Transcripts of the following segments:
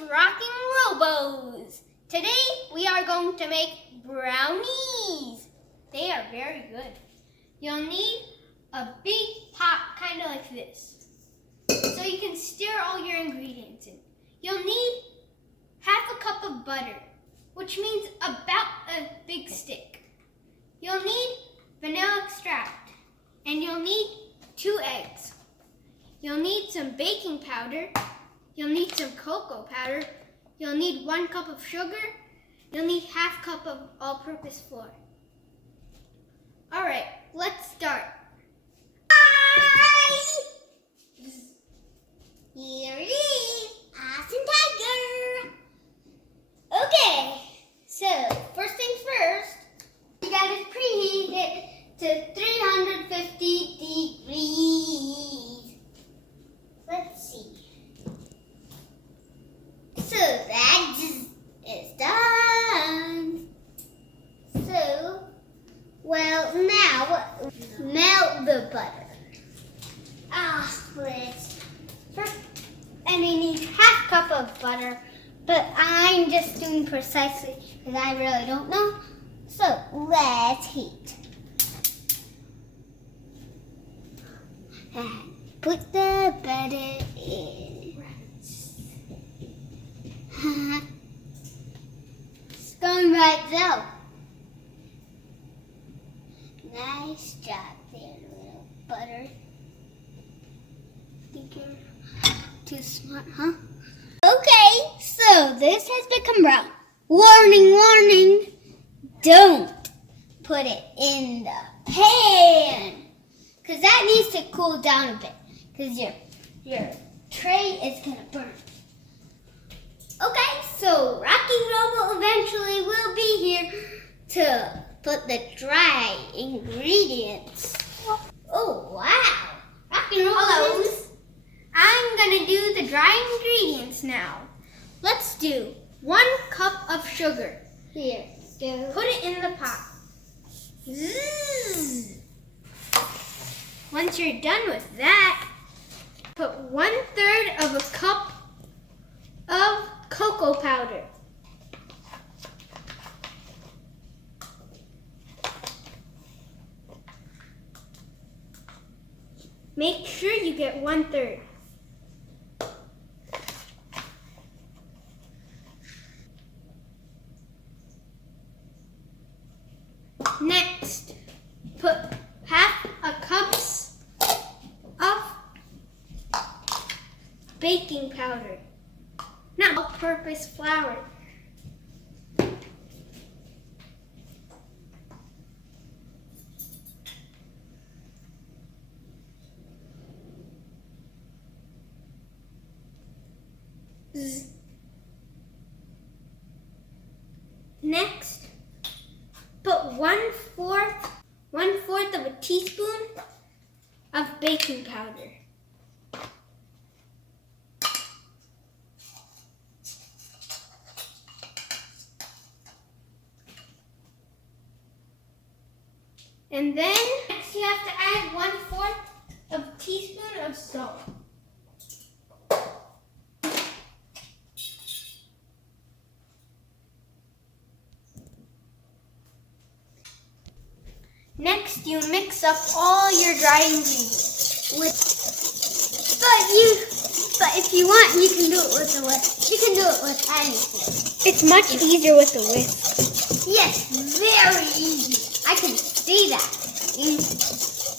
Rocking Robos. Today we are going to make brownies. They are very good. You'll need a big pot, kind of like this, so you can stir all your ingredients in. You'll need half a cup of butter, which means about a big stick. You'll need vanilla extract, and you'll need 2 eggs. You'll need some baking powder. You'll need some cocoa powder. You'll need 1 cup of sugar. You'll need half cup of all-purpose flour. All right, let's start. Here it is, Awesome Tiger. Okay, so first things first, you gotta preheat it to 350 degrees. Let's see. So that just is done. So, well, now melt the butter. And you need half cup of butter, but I'm just doing precisely because I really don't know. So let's heat. And put the butter in. It's going right though. Nice job there, little butter. Think you're too smart, huh? Okay, so this has become brown. Warning, warning. Don't put it in the pan, because that needs to cool down a bit, because your tray is going to burn. Okay, so Rocking Robo eventually will be here to put the dry ingredients. Oh, wow. Rocking Robo. Hello. I'm going to do the dry ingredients now. Let's do 1 cup of sugar. Here. Put it in the pot. Zzz. Once you're done with that, put 1/3 of a cup of cocoa powder. Make sure you get 1/3. Next, put half a cup of baking powder, not all-purpose flour. Next, put 1/4 of a teaspoon of baking powder. And then next you have to add 1/4 of a teaspoon of salt. Next, you mix up all your dry ingredients but if you want, you can do it with a whisk. You can do it with anything. It's much easier with a whisk. Yes, very easy. I can see that.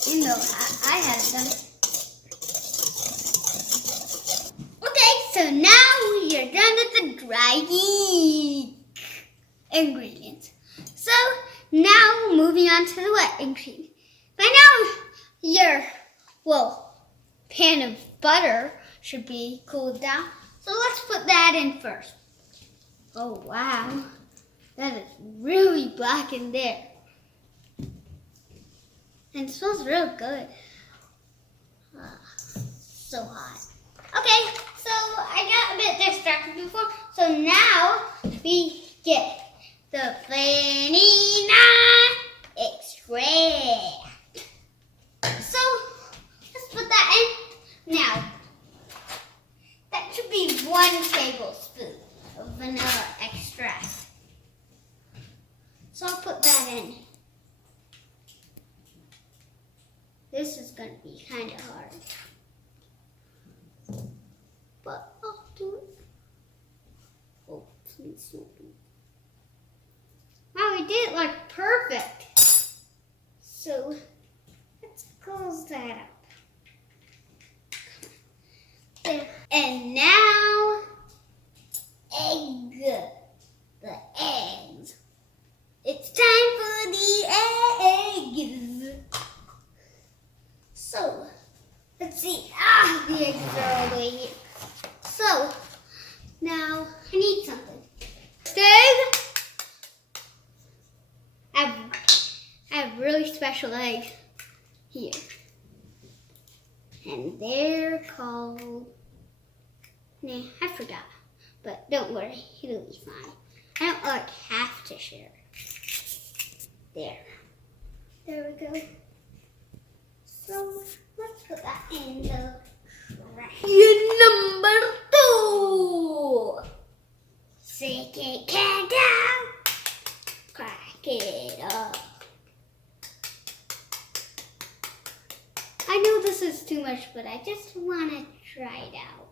You know, I have done it. Okay, so now you're done with the dry ingredients. So now moving on to the wet ingredient. By now your pan of butter should be cooled down. So let's put that in first. Oh wow, that is really black in there. And it smells real good. So hot. Okay, so I got a bit distracted before. So now we get the vanilla extract. So let's put that in. Now, that should be 1 tablespoon. vanilla extract. So I'll put that in. This is going to be kind of hard. But I'll do it. Oh, please don't be. Wow, we did it like perfect. So let's close that up. There. And now, the eggs. It's time for the eggs. So, let's see. The eggs are all the way here. So, now I need something. Egg. I have really special eggs here. And they're called, nah, I forgot. But don't worry, it'll be fine. I don't like have to share. There we go. So let's put that in the trash. Number 2. Second countdown. Crack it up. I know this is too much, but I just want to try it out.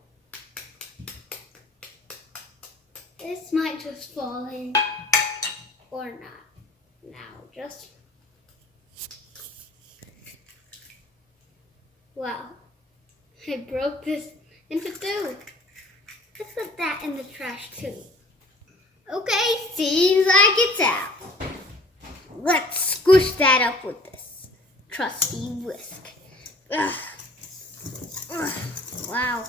This might just fall in or not. Now, just... Wow. I broke this into 2. Let's put that in the trash too. Okay, seems like it's out. Let's squish that up with this trusty whisk. Ugh. Ugh. Wow.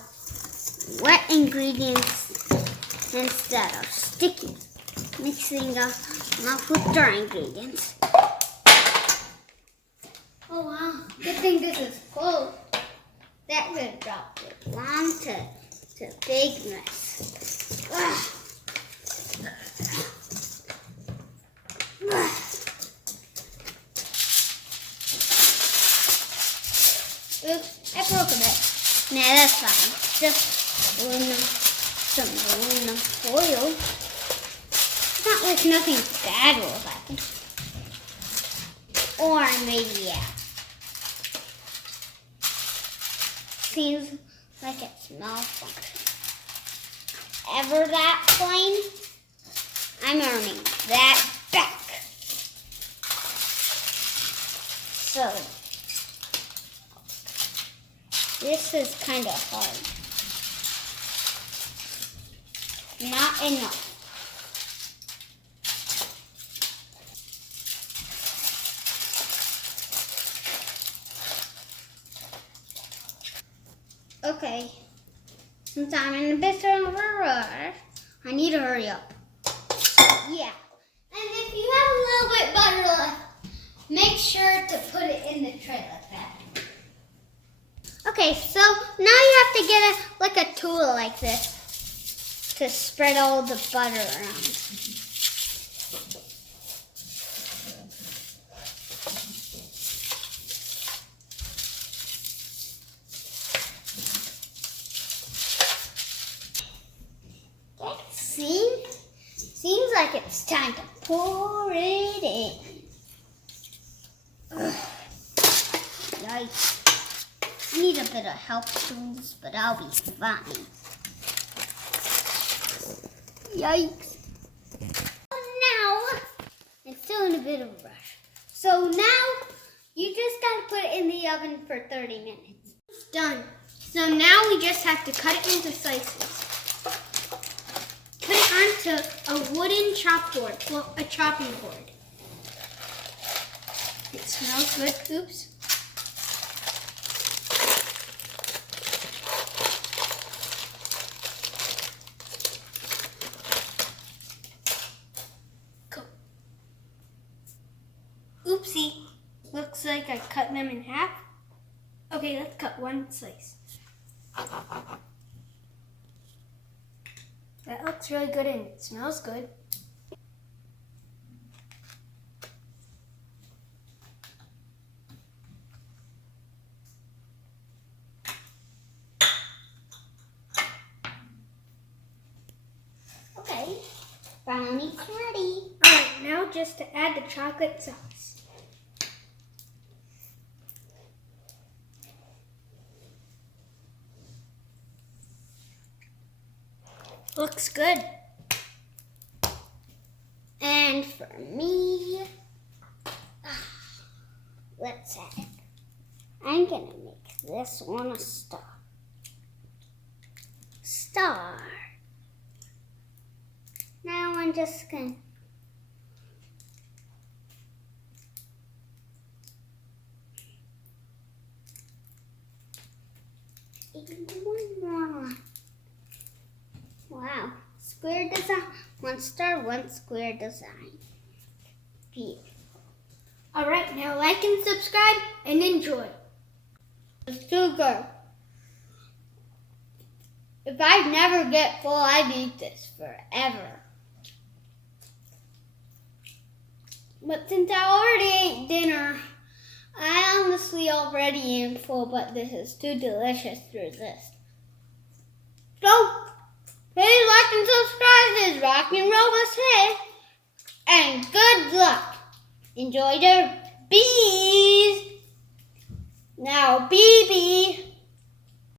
Wet ingredients instead of sticky. Mixing up with dry ingredients. Oh wow, good thing this is cold. That could have dropped it long to big mess. Ugh. Oops, I broke a bit. Nah, that's fine. Just some aluminum foil. It's not like nothing bad will happen. Or maybe, yeah. Seems like it's malfunctioning. Ever that plain? I'm earning that back. So, this is kind of hard. Not enough. Okay, since I'm in a bit of a rush, I need to hurry up. Yeah, and if you have a little bit butter left, make sure to put it in the tray like that. Okay, so now you have to get a tool like this to spread all the butter around. Seems like it's time to pour it in. Ugh. Yikes. I need a bit of help tools, but I'll be fine. Yikes. Now, I'm still in a bit of a rush. So now, you just gotta put it in the oven for 30 minutes. It's done. So now we just have to cut it into slices. Put it onto a wooden chopboard, well, a chopping board. It smells good. Oops. Go. Oopsie. Looks like I cut them in half. Okay, let's cut one slice. That looks really good and it smells good. Okay. brownie's ready. Alright, now just to add the chocolate sauce. Looks good. And for me, let's add it. I'm gonna make this one a star. Star. Now I'm just gonna and one more. Wow, square design, one star, one square design. Beautiful. Alright, now like and subscribe and enjoy. Sugar. If I never get full, I'd eat this forever. But since I already ate dinner, I honestly already am full, but this is too delicious to resist. So, please like and subscribe to this rock and roll mistake. And good luck. Enjoy the bees. Now, BB.